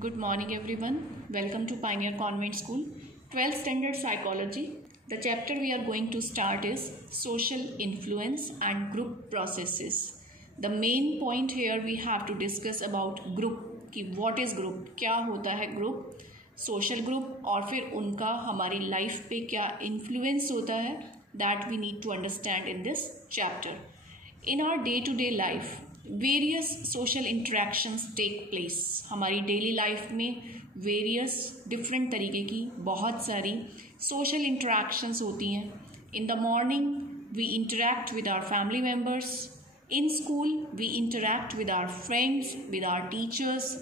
Good morning, everyone. Welcome to Pioneer Convent School, 12th Standard Psychology. The chapter we are going to start is Social Influence and Group Processes. The main point here we have to discuss about group कि what is group, क्या होता है group, social group और फिर उनका हमारी life पे क्या influence होता है, that we need to understand in this chapter. In our day-to-day life, various social interactions take place. हमारी डेली लाइफ में वेरियस डिफरेंट तरीके की बहुत सारी सोशल इंटरेक्शंस होती हैं. In the morning we interact with our family members. In school we interact with our friends, with our teachers.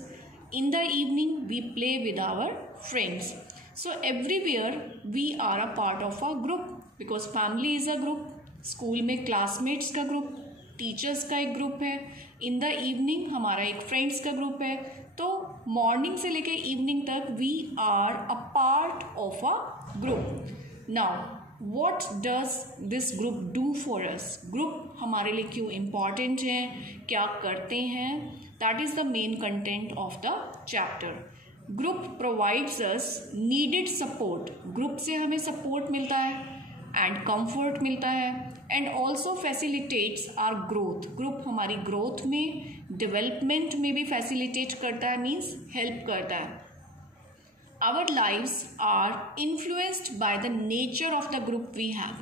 In the evening we play with our friends. So everywhere we are a part of a group because family is a group. School में classmates का group, teachers का एक group है. इन the evening हमारा एक friends का group है. तो मॉर्निंग से लेके इवनिंग तक we are a part of a group. Now what does this group do for us? Group हमारे लिए क्यों इम्पॉर्टेंट है, क्या करते हैं, that is the main content of the chapter. Group provides us needed support. Group से हमें support मिलता है एंड कंफर्ट मिलता है and also facilitates our growth. Group हमारी ग्रोथ में, डेवलपमेंट में भी फैसिलिटेट करता है, मीन्स हेल्प करता है. Our lives are influenced by the nature of the group we have.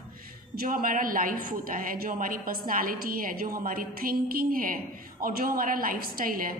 जो हमारा लाइफ होता है, जो हमारी पर्सनालिटी है, जो हमारी थिंकिंग है और जो हमारा लाइफस्टाइल है,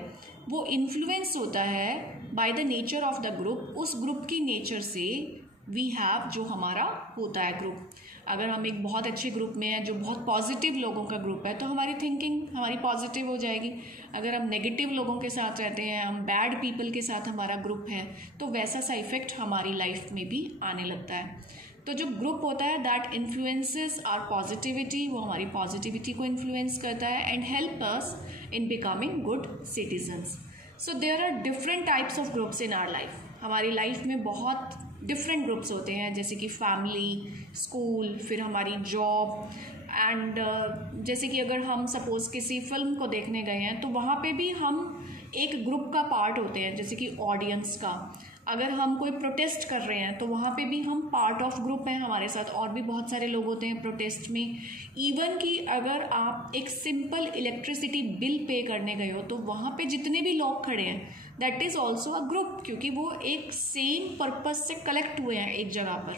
वो इन्फ्लुएंस होता है bye the nature of the group. उस ग्रुप की नेचर से वी हैव जो हमारा होता है ग्रुप. अगर हम एक बहुत अच्छे ग्रुप में हैं, जो बहुत पॉजिटिव लोगों का ग्रुप है, तो हमारी थिंकिंग हमारी पॉजिटिव हो जाएगी. अगर हम नेगेटिव लोगों के साथ रहते हैं, हम बैड पीपल के साथ हमारा ग्रुप है, तो वैसा सा इफेक्ट हमारी लाइफ में भी आने लगता है. तो जो ग्रुप होता है दैट इन्फ्लुएंसेस आवर पॉजिटिविटी, वो हमारी पॉजिटिविटी को इन्फ्लुएंस करता है and help us in becoming good citizens. So there are different types of groups in our life. हमारी लाइफ में बहुत डिफरेंट ग्रुप्स होते हैं, जैसे कि फैमिली, स्कूल, फिर हमारी जॉब एंड जैसे कि अगर हम सपोज़ किसी फिल्म को देखने गए हैं तो वहाँ पे भी हम एक ग्रुप का पार्ट होते हैं, जैसे कि ऑडियंस का. अगर हम कोई प्रोटेस्ट कर रहे हैं तो वहाँ पे भी हम पार्ट ऑफ ग्रुप हैं. हमारे साथ और भी बहुत सारे लोग होते हैं प्रोटेस्ट में. इवन कि अगर आप एक सिंपल इलेक्ट्रिसिटी बिल पे करने गए हो तो वहाँ पे जितने भी लोग खड़े हैं that is also a group, क्योंकि वो एक सेम पर्पज से कलेक्ट हुए हैं एक जगह पर.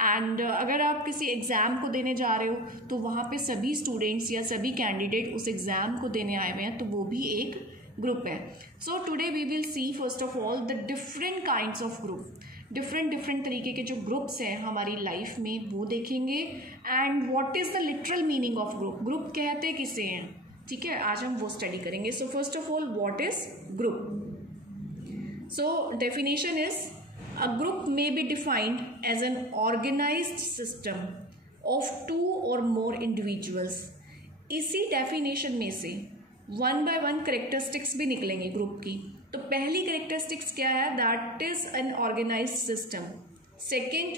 एंड अगर आप किसी एग्ज़ाम को देने जा रहे हो तो वहाँ पे सभी स्टूडेंट्स या सभी कैंडिडेट उस एग्ज़ाम को देने आए हुए हैं, तो वो भी एक ग्रुप है. So today we will see first of all the different kinds of group. Different तरीके के जो ग्रुप्स हैं हमारी लाइफ में वो देखेंगे. And what is the literal meaning of group. Group कहते किसे हैं, ठीक है, आज हम वो स्टडी करेंगे. So first of all what is group. So definition is a group may be defined as an organised system of 2 or more individuals. इसी डेफिनेशन में से 1 by 1 करेक्टरिस्टिक्स भी निकलेंगे ग्रुप की. तो पहली करेक्टरिस्टिक्स क्या है, that is an organised system. Second,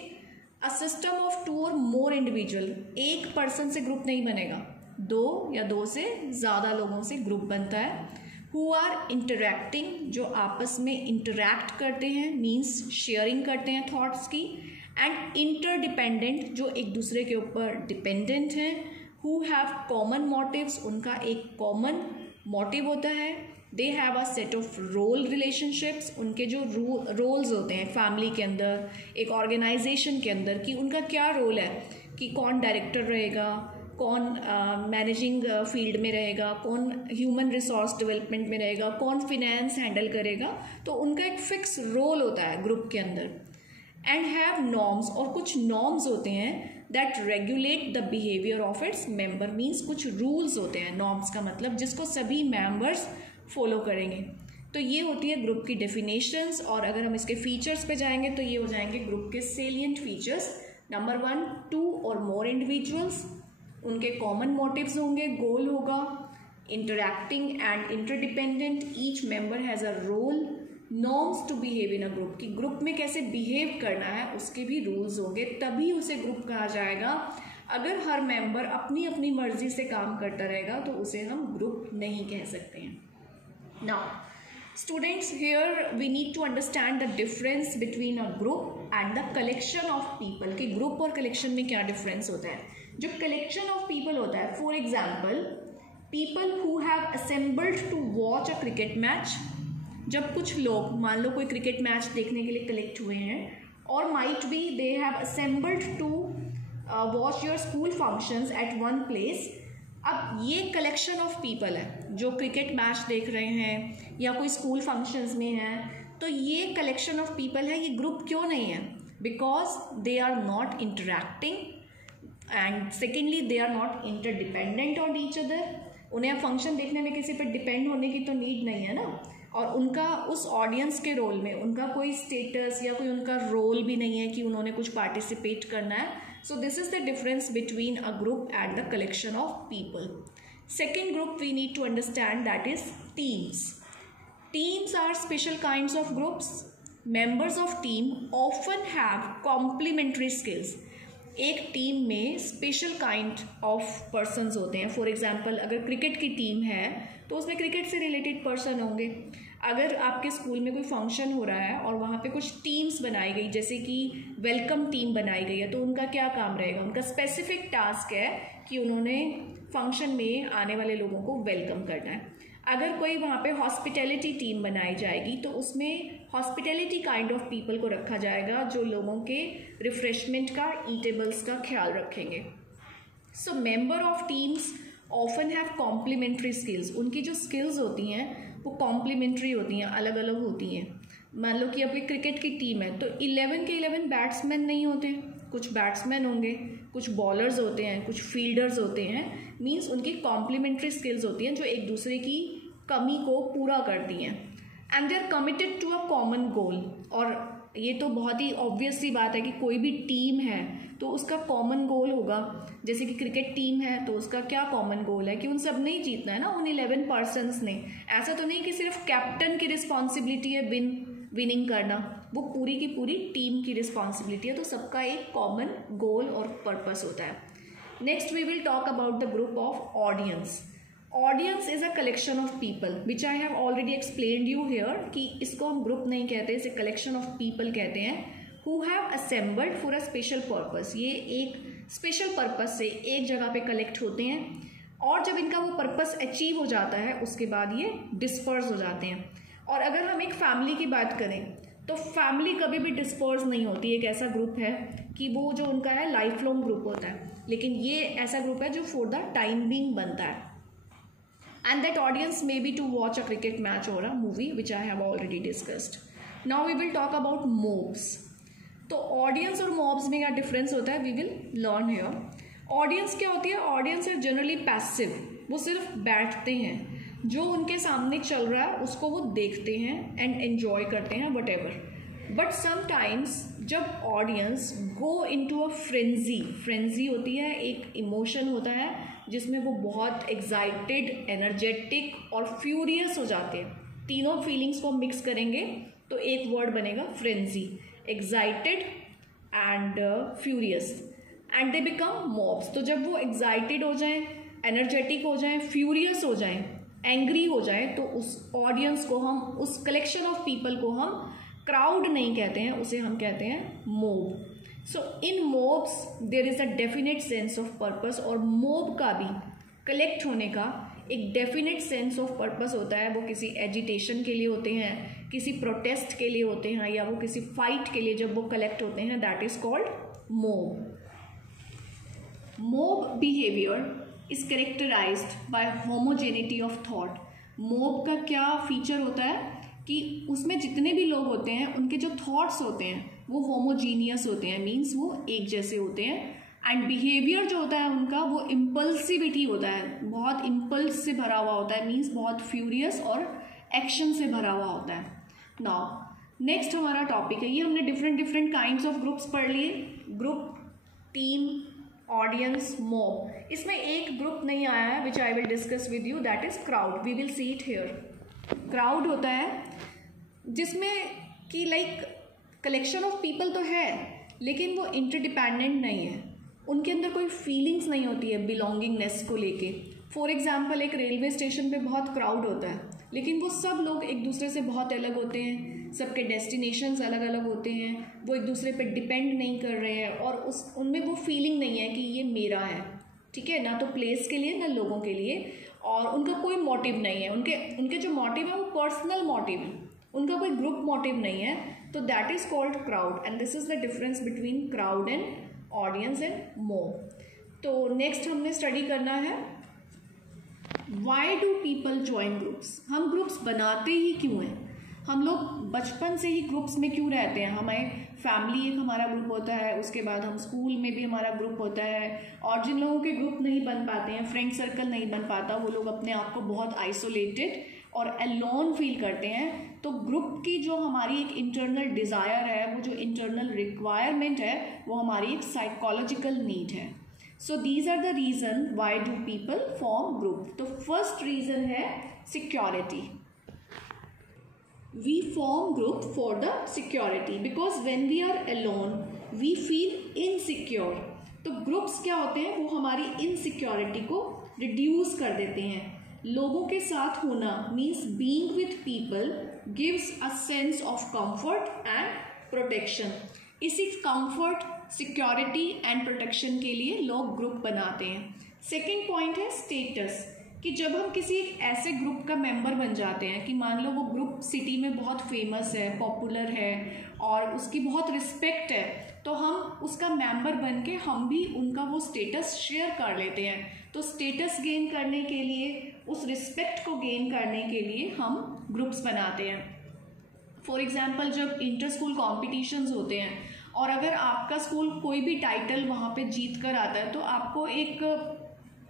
a system of 2 or more individual. एक पर्सन से ग्रुप नहीं बनेगा, 2 या 2 से ज़्यादा लोगों से ग्रुप बनता है. हु आर इंटरैक्टिंग, जो आपस में इंटरैक्ट करते हैं, मीन्स शेयरिंग करते हैं थॉट्स की. एंड इंटरडिपेंडेंट, जो एक दूसरे के ऊपर डिपेंडेंट हैं. हु हैव कॉमन मोटिव्स, उनका एक कॉमन मोटिव होता है. They have a set of role relationships, उनके जो रोल्स होते हैं फैमिली के अंदर, एक ऑर्गेनाइजेशन के अंदर, कि उनका क्या रोल है, कि कौन डायरेक्टर रहेगा, कौन मैनेजिंग फील्ड में रहेगा, कौन ह्यूमन रिसोर्स डेवलपमेंट में रहेगा, कौन फिनेंस हैंडल करेगा. तो उनका एक फिक्स रोल होता है ग्रुप के अंदर. एंड हैव नॉर्म्स, और कुछ नॉर्म्स होते हैं that regulate the behaviour of its member. Means कुछ रूल्स होते हैं. नॉर्म्स का मतलब जिसको सभी मेंबर्स फॉलो करेंगे. तो ये होती है ग्रुप की डेफिनेशंस. और अगर हम इसके फीचर्स पे जाएंगे तो ये हो जाएंगे ग्रुप के salient features. Number 1, 2 or more individuals. उनके कॉमन मोटिव्स होंगे, गोल होगा. Interacting and interdependent, each member has a role. Norms to behave in a group, कि ग्रुप में कैसे बिहेव करना है उसके भी रूल्स होंगे, तभी उसे ग्रुप कहा जाएगा. अगर हर मेंबर अपनी अपनी मर्जी से काम करता रहेगा तो उसे हम ग्रुप नहीं कह सकते हैं. Now Students, here we need to understand the difference between a group and the collection of people. कि group और collection में क्या difference होता है. जो collection of people होता है, for example, people who have assembled to watch a cricket match. जब कुछ लोग मान लो कोई क्रिकेट मैच देखने के लिए कलेक्ट हुए हैं, और might be they have assembled to watch your school functions at one place. अब ये कलेक्शन ऑफ पीपल है जो क्रिकेट मैच देख रहे हैं या कोई स्कूल फंक्शंस में हैं, तो ये कलेक्शन ऑफ पीपल है, ये ग्रुप क्यों नहीं है? Because they are not interacting and secondly they are not interdependent on each other. उन्हें अब फंक्शन देखने में किसी पर डिपेंड होने की तो नीड नहीं है ना, और उनका उस ऑडियंस के रोल में उनका कोई स्टेटस या कोई उनका रोल भी नहीं है कि उन्होंने कुछ पार्टिसिपेट करना है. So this is the difference between a group and the collection of people. Second group we need to understand, that is teams. Teams are special kinds of groups. Members of team often have complementary skills. एक team में special kind of persons होते हैं. For example, अगर cricket की team है तो उसमें cricket से रिलेटेड पर्सन होंगे. अगर आपके स्कूल में कोई फंक्शन हो रहा है और वहाँ पे कुछ टीम्स बनाई गई, जैसे कि वेलकम टीम बनाई गई है, तो उनका क्या काम रहेगा? उनका स्पेसिफिक टास्क है कि उन्होंने फंक्शन में आने वाले लोगों को वेलकम करना है. अगर कोई वहाँ पे हॉस्पिटैलिटी टीम बनाई जाएगी तो उसमें हॉस्पिटैलिटी काइंड ऑफ पीपल को रखा जाएगा जो लोगों के रिफ्रेशमेंट का, ईटेबल्स का ख्याल रखेंगे. So member of teams often have complementary skills. उनकी जो स्किल्स होती हैं वो कॉम्प्लीमेंट्री होती हैं, अलग अलग होती हैं. मान लो कि अभी क्रिकेट की टीम है तो 11 के 11 बैट्समैन नहीं होते, कुछ बैट्समैन होंगे, कुछ बॉलर्स होते हैं, कुछ फील्डर्स होते हैं. मीन्स उनकी कॉम्प्लीमेंट्री स्किल्स होती हैं जो एक दूसरे की कमी को पूरा करती हैं. And they are committed to a common goal. और ये तो बहुत ही ऑब्वियस सी बात है कि कोई भी टीम है तो उसका कॉमन गोल होगा. जैसे कि क्रिकेट टीम है तो उसका क्या कॉमन गोल है कि उन सब ने ही जीतना है ना, उन 11 पर्सन्स ने. ऐसा तो नहीं कि सिर्फ कैप्टन की रिस्पॉन्सिबिलिटी है विनिंग करना, वो पूरी की पूरी टीम की रिस्पॉन्सिबिलिटी है. तो सबका एक कॉमन गोल और पर्पस होता है. Next we will talk about the group of audience. Audience is a collection of people which I have already explained you here कि इसको हम ग्रुप नहीं कहते, इसे कलेक्शन ऑफ पीपल कहते हैं. Who have assembled for a special purpose. ये एक स्पेशल पर्पस से एक जगह पे कलेक्ट होते हैं, और जब इनका वो पर्पस अचीव हो जाता है उसके बाद ये डिस्पर्स हो जाते हैं. और अगर हम एक फैमिली की बात करें तो फैमिली कभी भी डिस्पर्स नहीं होती. एक ऐसा ग्रुप है कि वो जो उनका है लाइफ लॉन्ग ग्रुप होता है, लेकिन ये ऐसा ग्रुप है जो फॉर द टाइम बीइंग बनता है. And that audience may be to watch a cricket match or a movie, which I have already discussed. Now we will talk about mobs. तो ऑडियंस और मॉब्स में क्या difference होता है, we will learn here. Audience क्या होती है? Audience है जनरली पैसिव. वो सिर्फ बैठते हैं, जो उनके सामने चल रहा है उसको वो देखते हैं एंड एंजॉय करते हैं वट एवर. बट समटाइम्स जब audience go into a frenzy होती है, एक इमोशन होता है जिसमें वो बहुत एक्साइटेड, एनर्जेटिक और फ्यूरियस हो जाते हैं. तीनों फीलिंग्स को मिक्स करेंगे तो एक वर्ड बनेगा frenzy. Excited and furious, and they become mobs. तो जब वो एक्साइटेड हो जाएं, एनर्जेटिक हो जाएं, फ्यूरियस हो जाएं, एंग्री हो जाएं, तो उस ऑडियंस को हम, उस कलेक्शन ऑफ पीपल को हम क्राउड नहीं कहते हैं, उसे हम कहते हैं mob. So in mobs there is a definite sense of purpose. और मोब का भी कलेक्ट होने का एक डेफिनेट सेंस ऑफ पर्पस होता है. वो किसी एजिटेशन के लिए होते हैं, किसी प्रोटेस्ट के लिए होते हैं, या वो किसी फाइट के लिए जब वो कलेक्ट होते हैं, that is called mob. Mob behaviour is characterised by homogeneity of thought. Mob का क्या फीचर होता है कि उसमें जितने भी लोग होते हैं उनके जो थॉट्स होते हैं वो होमोजीनियस होते हैं, मीन्स वो एक जैसे होते हैं. एंड बिहेवियर जो होता है उनका वो इम्पल्सिविटी होता है, बहुत इम्पल्स से भरा हुआ होता है, मीन्स बहुत फ्यूरियस और एक्शन से भरा हुआ होता है. नाउ नेक्स्ट हमारा टॉपिक है, ये हमने डिफरेंट काइंड्स ऑफ ग्रुप्स पढ़ लिए. Group, team, audience, mob. इसमें एक ग्रुप नहीं आया है which I will discuss with you, that is crowd. We will see it here. Crowd होता है जिसमें कि लाइक कलेक्शन ऑफ पीपल तो है लेकिन वो इंटरडिपेंडेंट नहीं है, उनके अंदर कोई फीलिंग्स नहीं होती है बिलोंगिंगनेस को लेके. फॉर एग्जाम्पल एक रेलवे स्टेशन पे बहुत क्राउड होता है लेकिन वो सब लोग एक दूसरे से बहुत अलग होते हैं, सबके डेस्टिनेशंस अलग अलग होते हैं, वो एक दूसरे पे डिपेंड नहीं कर रहे हैं और उनमें वो फीलिंग नहीं है कि ये मेरा है, ठीक है, ना तो प्लेस के लिए ना लोगों के लिए, और उनका कोई मोटिव नहीं है, उनके जो मोटिव है वो पर्सनल मोटिव है, उनका कोई ग्रुप मोटिव नहीं है, तो that is called crowd and this is the difference between crowd and audience and mob. तो नेक्स्ट हमने स्टडी करना है Y do people join groups. हम ग्रुप्स बनाते ही क्यों हैं, हम लोग बचपन से ही ग्रुप्स में क्यों रहते हैं। हमें फैमिली एक हमारा ग्रुप होता है, उसके बाद हम स्कूल में भी हमारा ग्रुप होता है, और जिन लोगों के ग्रुप नहीं बन पाते हैं, फ्रेंड सर्कल नहीं बन पाता, वो लोग अपने आप को बहुत आइसोलेटेड और अलोन फील करते हैं। तो ग्रुप की जो हमारी एक इंटरनल डिज़ायर है, वो जो इंटरनल रिक्वायरमेंट है, वो हमारी एक साइकोलॉजिकल नीड है। So these are the reason why do people form group. तो फर्स्ट रीज़न है security. We form group for the security because when we are alone we feel insecure। तो groups क्या होते हैं, वो हमारी इनसिक्योरिटी को रिड्यूस कर देते हैं। लोगों के साथ होना means being with people gives a sense of comfort and protection. इसी कंफर्ट, सिक्योरिटी एंड प्रोटेक्शन के लिए लोग ग्रुप बनाते हैं। सेकेंड पॉइंट है स्टेटस, कि जब हम किसी एक ऐसे ग्रुप का मेंबर बन जाते हैं कि मान लो वो ग्रुप सिटी में बहुत फेमस है, पॉपुलर है और उसकी बहुत रिस्पेक्ट है, तो हम उसका मेंबर बन के हम भी उनका वो स्टेटस शेयर कर लेते हैं। तो स्टेटस गेन करने के लिए, उस रिस्पेक्ट को गेन करने के लिए हम ग्रुप्स बनाते हैं। फॉर एग्जाम्पल जब इंटर स्कूल कॉम्पिटिशन्स होते हैं और अगर आपका स्कूल कोई भी टाइटल वहाँ पे जीत कर आता है, तो आपको एक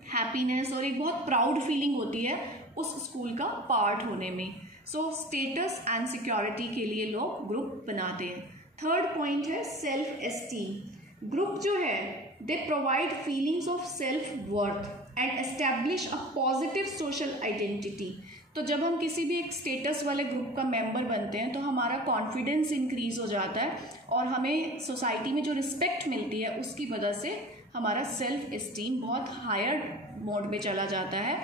हैप्पीनेस और एक बहुत प्राउड फीलिंग होती है उस स्कूल का पार्ट होने में। सो स्टेटस एंड सिक्योरिटी के लिए लोग ग्रुप बनाते हैं। थर्ड पॉइंट है सेल्फ एस्टीम। ग्रुप जो है they provide feelings of self worth and establish a positive social identity. तो जब हम किसी भी एक स्टेटस वाले ग्रुप का मेंबर बनते हैं तो हमारा कॉन्फिडेंस इंक्रीज हो जाता है और हमें सोसाइटी में जो रिस्पेक्ट मिलती है उसकी वजह से हमारा सेल्फ एस्टीम बहुत हायर मोड में चला जाता है।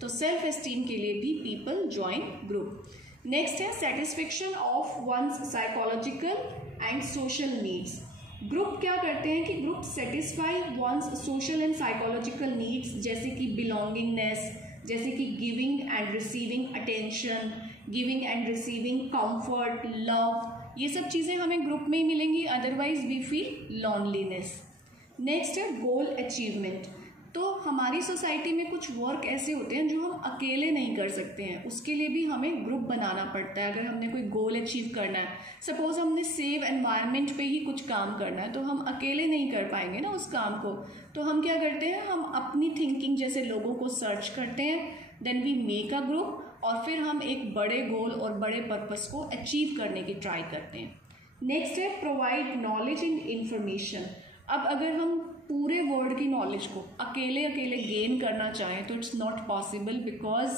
तो सेल्फ एस्टीम के लिए भी पीपल ज्वाइन ग्रुप। नेक्स्ट है satisfaction of one's psychological and social needs. Group क्या करते हैं कि group satisfy one's social and psychological needs, जैसे कि बिलोंगिंगनेस, जैसे कि giving and receiving attention, giving and receiving comfort, love, ये सब चीज़ें हमें ग्रुप में ही मिलेंगी, otherwise we feel loneliness. Next है गोल अचीवमेंट। तो हमारी सोसाइटी में कुछ वर्क ऐसे होते हैं जो हम अकेले नहीं कर सकते हैं, उसके लिए भी हमें ग्रुप बनाना पड़ता है। अगर हमने कोई गोल अचीव करना है, सपोज हमने सेव एनवायरनमेंट पे ही कुछ काम करना है, तो हम अकेले नहीं कर पाएंगे ना उस काम को। तो हम क्या करते हैं, हम अपनी थिंकिंग जैसे लोगों को सर्च करते हैं, then we make a group और फिर हम एक बड़े गोल और बड़े पर्पस को अचीव करने की ट्राई करते हैं। नेक्स्ट है प्रोवाइड नॉलेज एंड इंफॉर्मेशन। अब अगर हम पूरे वर्ल्ड की नॉलेज को अकेले गेन करना चाहें तो इट्स नॉट पॉसिबल, बिकॉज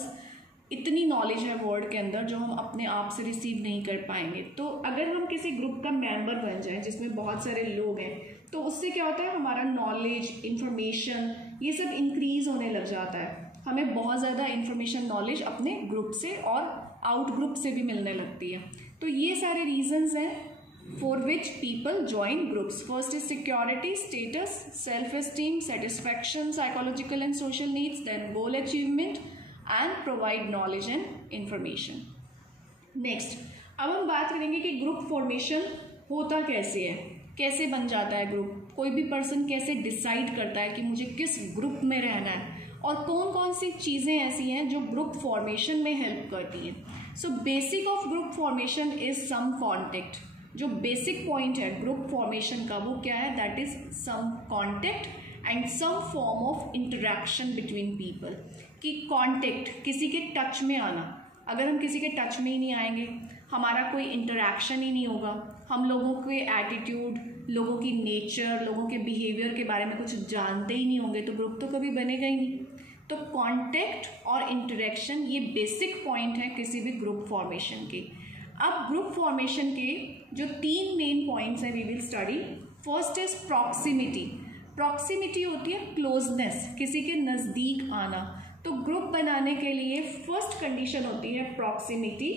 इतनी नॉलेज है वर्ल्ड के अंदर जो हम अपने आप से रिसीव नहीं कर पाएंगे। तो अगर हम किसी ग्रुप का मेंबर बन जाएं जिसमें बहुत सारे लोग हैं, तो उससे क्या होता है, हमारा नॉलेज, इंफॉर्मेशन, ये सब इंक्रीज होने लग जाता है। हमें बहुत ज़्यादा इंफॉर्मेशन, नॉलेज अपने ग्रुप से और आउट ग्रुप से भी मिलने लगती है। तो ये सारे रीजंस हैं for which people join groups. First is security, status, self-esteem, satisfaction, psychological and social needs, then goal achievement and provide knowledge and information. Next, अब हम बात करेंगे कि ग्रुप फॉर्मेशन होता कैसे है, कैसे बन जाता है ग्रुप, कोई भी पर्सन कैसे डिसाइड करता है कि मुझे किस ग्रुप में रहना है और कौन कौन सी चीज़ें ऐसी हैं जो ग्रुप फॉर्मेशन में हेल्प करती हैं। So basic of group formation is some contact. जो बेसिक पॉइंट है ग्रुप फॉर्मेशन का वो क्या है, that is some contact and some form of interaction between people. कि कॉन्टेक्ट, किसी के टच में आना। अगर हम किसी के टच में ही नहीं आएंगे, हमारा कोई इंटरेक्शन ही नहीं होगा, हम लोगों के एटीट्यूड, लोगों की नेचर, लोगों के बिहेवियर के बारे में कुछ जानते ही नहीं होंगे, तो ग्रुप तो कभी बनेगा ही नहीं। तो कॉन्टेक्ट और इंटरेक्शन ये बेसिक पॉइंट है किसी भी ग्रुप फॉर्मेशन के। अब ग्रुप फॉर्मेशन के जो 3 मेन पॉइंट्स हैं we will study. First is proximity. Proximity होती है क्लोजनेस, किसी के नज़दीक आना। तो ग्रुप बनाने के लिए फर्स्ट कंडीशन होती है प्रॉक्सिमिटी,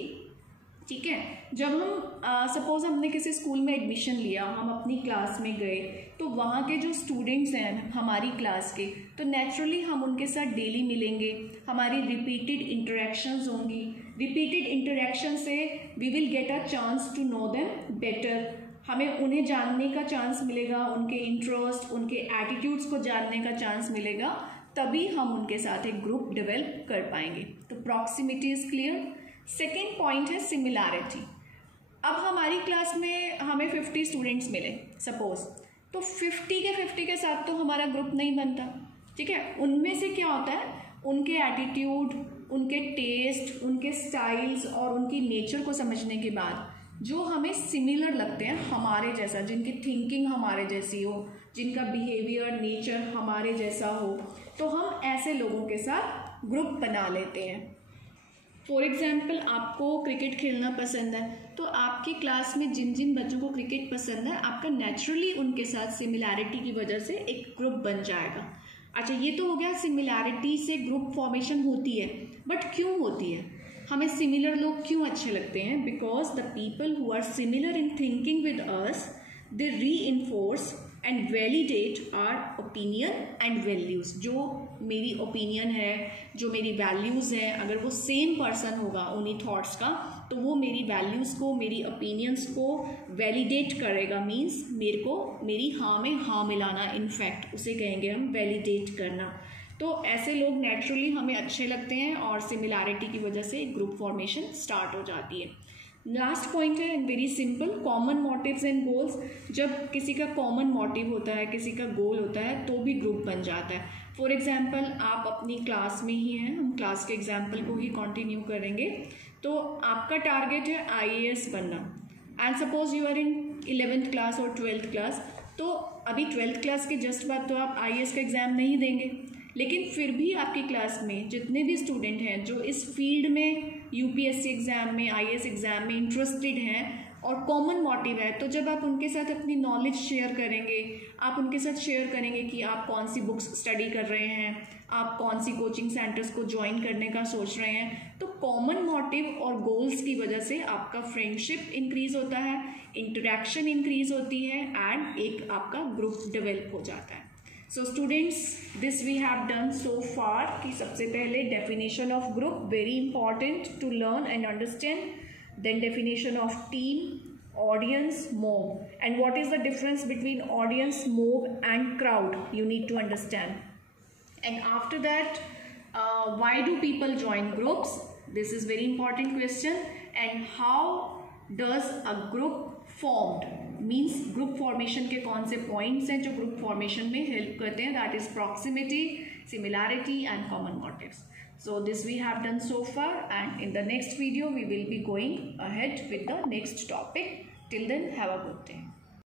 ठीक है। जब हम सपोज हमने किसी स्कूल में एडमिशन लिया, हम अपनी क्लास में गए, तो वहाँ के जो स्टूडेंट्स हैं हमारी क्लास के, तो नेचुरली हम उनके साथ डेली मिलेंगे, हमारी रिपीटेड इंटरेक्शंस होंगी। रिपीटेड इंटरेक्शन से we will get a chance to know them better, हमें उन्हें जानने का चांस मिलेगा, उनके इंटरेस्ट, उनके एटीट्यूड्स को जानने का चांस मिलेगा, तभी हम उनके साथ एक ग्रुप डेवलप कर पाएंगे। तो proximity is clear. Second point है सिमिलैरिटी। अब हमारी क्लास में हमें 50 स्टूडेंट्स मिले सपोज, तो 50 के साथ तो हमारा ग्रुप नहीं बनता, ठीक है। उनमें से क्या होता है, उनके एटीट्यूड, उनके टेस्ट, उनके स्टाइल्स और उनकी नेचर को समझने के बाद जो हमें सिमिलर लगते हैं, हमारे जैसा, जिनकी थिंकिंग हमारे जैसी हो, जिनका बिहेवियर, नेचर हमारे जैसा हो, तो हम ऐसे लोगों के साथ ग्रुप बना लेते हैं। फॉर एग्जाम्पल, आपको क्रिकेट खेलना पसंद है, तो आपकी क्लास में जिन जिन बच्चों को क्रिकेट पसंद है, आपका नेचुरली उनके साथ सिमिलैरिटी की वजह से एक ग्रुप बन जाएगा। अच्छा, ये तो हो गया सिमिलैरिटी से ग्रुप फॉर्मेशन होती है, बट क्यों होती है, हमें सिमिलर लोग क्यों अच्छे लगते हैं? Because the people who are similar in thinking with us, they reinforce and validate our opinion and values. जो मेरी ओपिनियन है, जो मेरी वैल्यूज़ हैं, अगर वो सेम पर्सन होगा उन्हीं थॉट्स का, तो वो मेरी वैल्यूज़ को, मेरी ओपिनियंस को वैलिडेट करेगा। मीन्स मेरे को मेरी हाँ में हाँ मिलाना, इनफैक्ट उसे कहेंगे हम वैलिडेट करना। तो ऐसे लोग नेचुरली हमें अच्छे लगते हैं और सिमिलैरिटी की वजह से ग्रुप फॉर्मेशन स्टार्ट हो जाती है। लास्ट पॉइंट है very simple, common motives and goals. जब किसी का कॉमन मोटिव होता है, किसी का गोल होता है, तो भी ग्रुप बन जाता है। फॉर एग्जाम्पल, आप अपनी क्लास में ही हैं, हम क्लास के एग्जाम्पल को ही कंटिन्यू करेंगे। तो आपका टारगेट है IAS बनना, and suppose you are in 11th class और 12th क्लास। तो अभी 12th क्लास के जस्ट बाद तो आप IAS का एग्ज़ाम नहीं देंगे, लेकिन फिर भी आपकी क्लास में जितने भी स्टूडेंट हैं जो इस फील्ड में UPSC एग्ज़ाम में, IAS एग्ज़ाम में इंटरेस्टेड हैं और कॉमन मोटिव है, तो जब आप उनके साथ अपनी नॉलेज शेयर करेंगे, आप उनके साथ शेयर करेंगे कि आप कौन सी बुक्स स्टडी कर रहे हैं, आप कौन सी कोचिंग सेंटर्स को ज्वाइन करने का सोच रहे हैं, तो कॉमन मोटिव और गोल्स की वजह से आपका फ्रेंडशिप इंक्रीज होता है, इंटरेक्शन इंक्रीज होती है, एंड एक आपका ग्रुप डेवलप हो जाता है। So students, this we have done so far कि सबसे पहले definition of group, very important to learn and understand, then definition of team, audience, mob, and what is the difference between audience, mob and crowd, you need to understand. And after that, why do people join groups? This is very important question. And how does a group formed, means group formation के कौन से points हैं जो group formation में help करते हैं, that is proximity, similarity and common motives. So this we have done so far, and in the next video we will be going ahead with the next topic. Till then, have a good day.